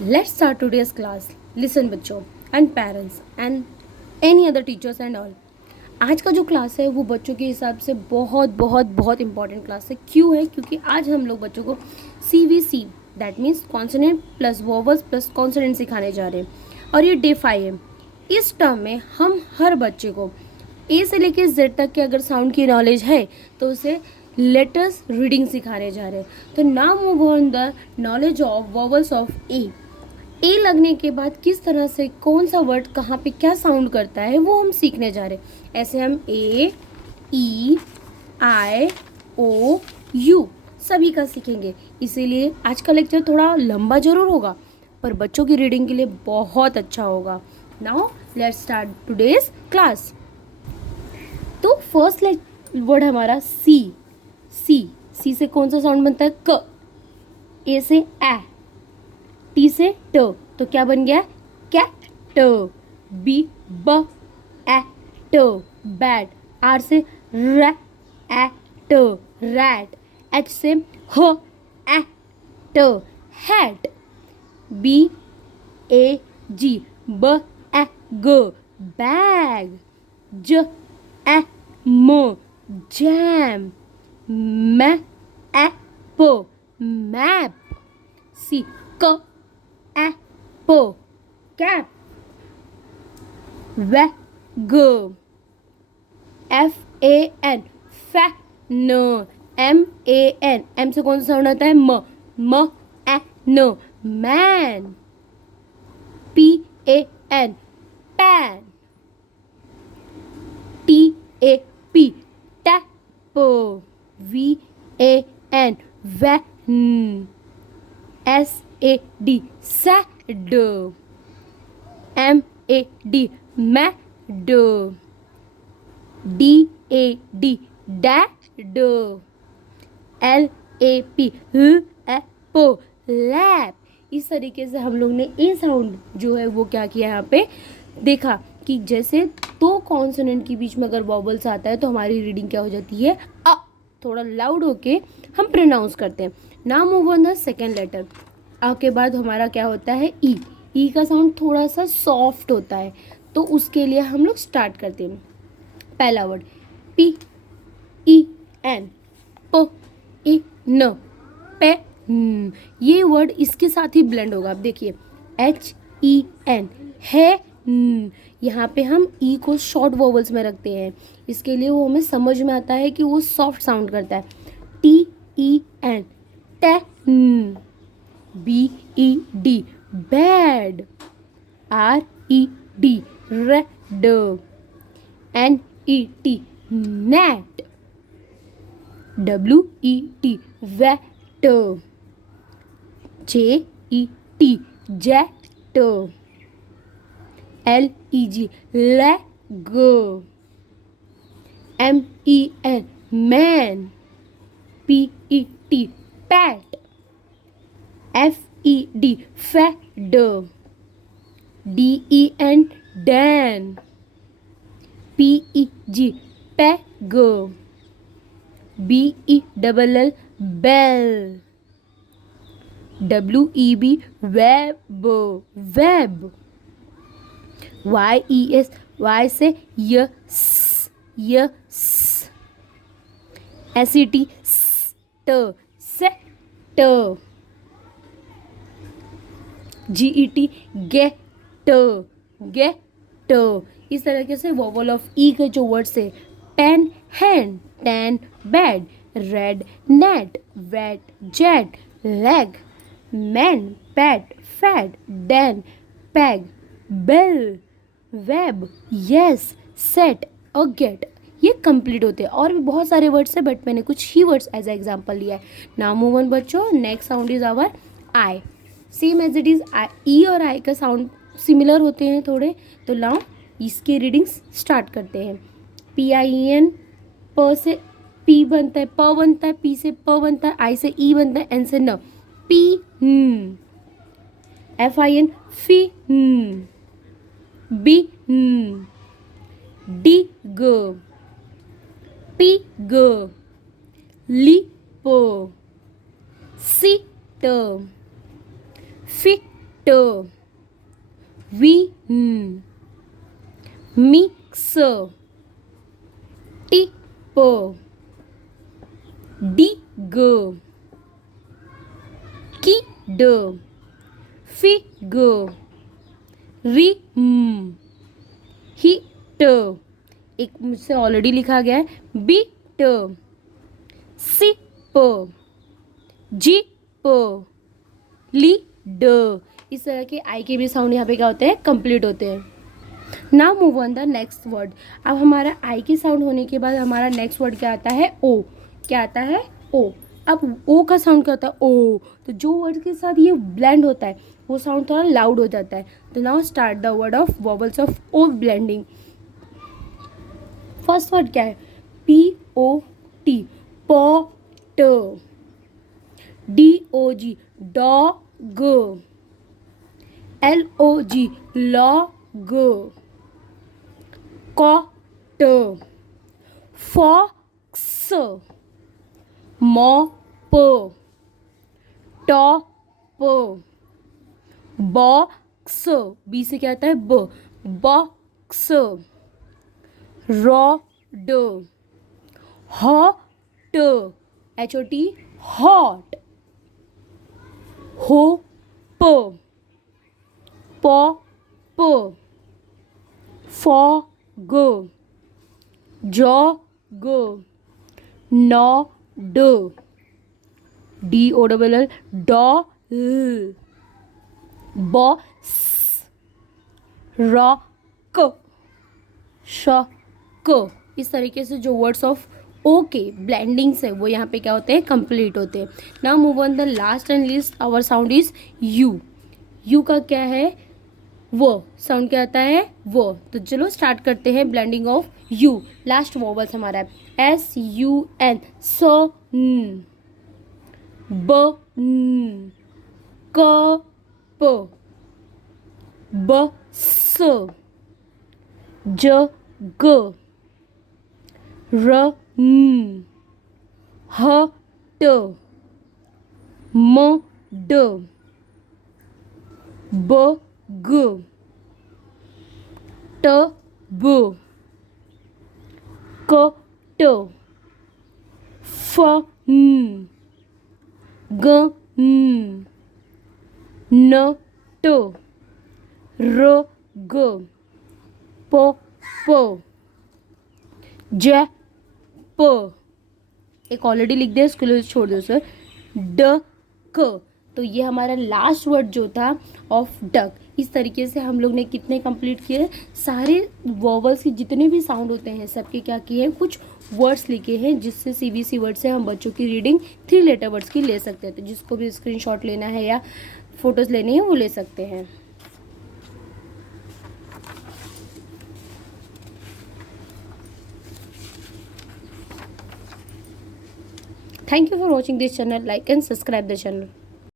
Let's start today's class. Listen बच्चों and parents and any other teachers and all. आज का जो class है वो बच्चों के हिसाब से बहुत बहुत बहुत इंपॉर्टेंट क्लास है. क्यों है? क्योंकि आज हम लोग बच्चों को CVC that means consonant plus vowels plus consonant सिखाने जा रहे हैं और ये डे 5 है. इस टर्म में हम हर बच्चे को ए से लेके जेड तक के अगर साउंड की नॉलेज है तो उसे लेटर्स रीडिंग सिखाने जा रहे हैं. तो now move on the knowledge of vowels of A लगने के बाद किस तरह से कौन सा वर्ड कहाँ पे क्या साउंड करता है वो हम सीखने जा रहे हैं. ऐसे हम ए ई आई ओ यू सभी का सीखेंगे. इसीलिए आज का लेक्चर थोड़ा लंबा जरूर होगा पर बच्चों की रीडिंग के लिए बहुत अच्छा होगा. Now let's start today's class. तो फर्स्ट वर्ड हमारा सी. सी से कौन सा साउंड बनता है? क. ए से ए. टी से ट. तो क्या बन गया? कैट. बी ब ए ट बैट. आर से र ए ट रैट. एच से ह ए ट हैट. बी ए जी ब ए ग बैग. ज ए म जैम. म ए प मैप. सी क ए प cap. Wag. F A N fan. M A N. M से कौन सा साउंड आता है? म ए न man. P A N pan. T A P tap. V A N van. S A D sad. M A D mad. D A D dad. L A P lap lap. इस तरीके से हम लोग ने ए sound जो है वो क्या किया यहाँ पे देखा कि जैसे दो कॉन्सोनेंट के बीच में अगर वॉवल्स आता है तो हमारी रीडिंग क्या हो जाती है? अ. थोड़ा लाउड होके हम प्रोनाउंस करते हैं. Now move on the second letter. अ के बाद हमारा क्या होता है? ई. ई का साउंड थोड़ा सा सॉफ्ट होता है तो उसके लिए हम लोग स्टार्ट करते हैं. पहला वर्ड पी ई एन. प ए न पे. ये वर्ड इसके साथ ही ब्लेंड होगा. आप देखिए एच ई एन है. यहाँ पे हम ई को शॉर्ट वोवल्स में रखते हैं. इसके लिए वो हमें समझ में आता है कि वो सॉफ्ट साउंड करता है. T E N ten. B E D bed. R E D red. N E T net. W E T wet. J E T jet. L E G leg. M E N men. P E T pet. F E D fed. D E N den. P E G peg. B E double L bell. W E B web web. Y E S. Y से yes yes. S E T स्ट set. जी E T get gate. इस तरीके से vowel of ई के जो words है pen hand. Tan bed. Red net. Wet jet. Leg. Man pat fat. Dan peg. Bell web yes set और get. ये complete होते हैं. और भी बहुत सारे वर्ड्स है बट मैंने कुछ ही वर्ड्स एज ए एग्जाम्पल लिया है. नाउ मूव ऑन बच्चों. Next sound is our I. Same as it is E और आई का साउंड सिमिलर होते हैं थोड़े. तो नाउ इसकी रीडिंग्स स्टार्ट करते हैं. P I E N. प से पी बनता है. प बनता है. पी से प बनता है. आई से ई बनता है. एन से न. P F I N fee. B D ग. पी ग. ली प. सी ट. fit ट, वी mix, tip, dig, kid, fig, rim, hit, एक मुझसे ऑलरेडी लिखा गया है, बिट, सिप, जिप, लीड। इस तरह के आई के भी साउंड यहाँ पे क्या होते हैं, कंप्लीट होते हैं। Now move on the next word. अब हमारा आई के साउंड होने के बाद हमारा नेक्स्ट वर्ड क्या आता है, ओ। क्या आता है, ओ। अब ओ का साउंड क्या होता है, ओ। तो जो वर्ड के साथ ये ब्लेंड होता है वो साउंड थोड़ा लाउड हो जाता है। तो now start the word of vowels of O blending. First word क्या है, P O T, pot, D O G, dog, L O G, log, cot, fox, mop, top, box, B से क्या आता है, ब, box, rod, hot, H O T, hot, hope, pop, fog, jog, nod, D O double L, doll, boss, rock, shock. इस तरीके से जो words of O के ब्लेंडिंग्स है वो यहाँ पे क्या होते हैं, कंप्लीट होते हैं। Now move on the last and least, our sound is U. U का क्या है, वो साउंड क्या आता है, वो। तो चलो स्टार्ट करते हैं blending of U. Last vowels हमारा है S U N, sun, bun, cup, bus, jug, run, hut, mud, bug, tub, cut, fun, gun, nut, rug, pup, JAP, एक ऑलरेडी लिख दिया, इसको छोड़ दो सर, डक। तो ये हमारा लास्ट वर्ड जो था ऑफ डक। इस तरीके से हम लोग ने कितने कंप्लीट किए, सारे वॉवल्स के जितने भी साउंड होते हैं सबके क्या किए हैं, कुछ वर्ड्स लिखे हैं, जिससे सीबीसी वर्ड से हम बच्चों की रीडिंग 3 लेटर वर्ड्स की ले सकते हैं। तो जिसको भी स्क्रीनशॉट लेना है या फोटोज़ लेनी है वो ले सकते हैं। Thank you for watching this channel. Like and subscribe the channel.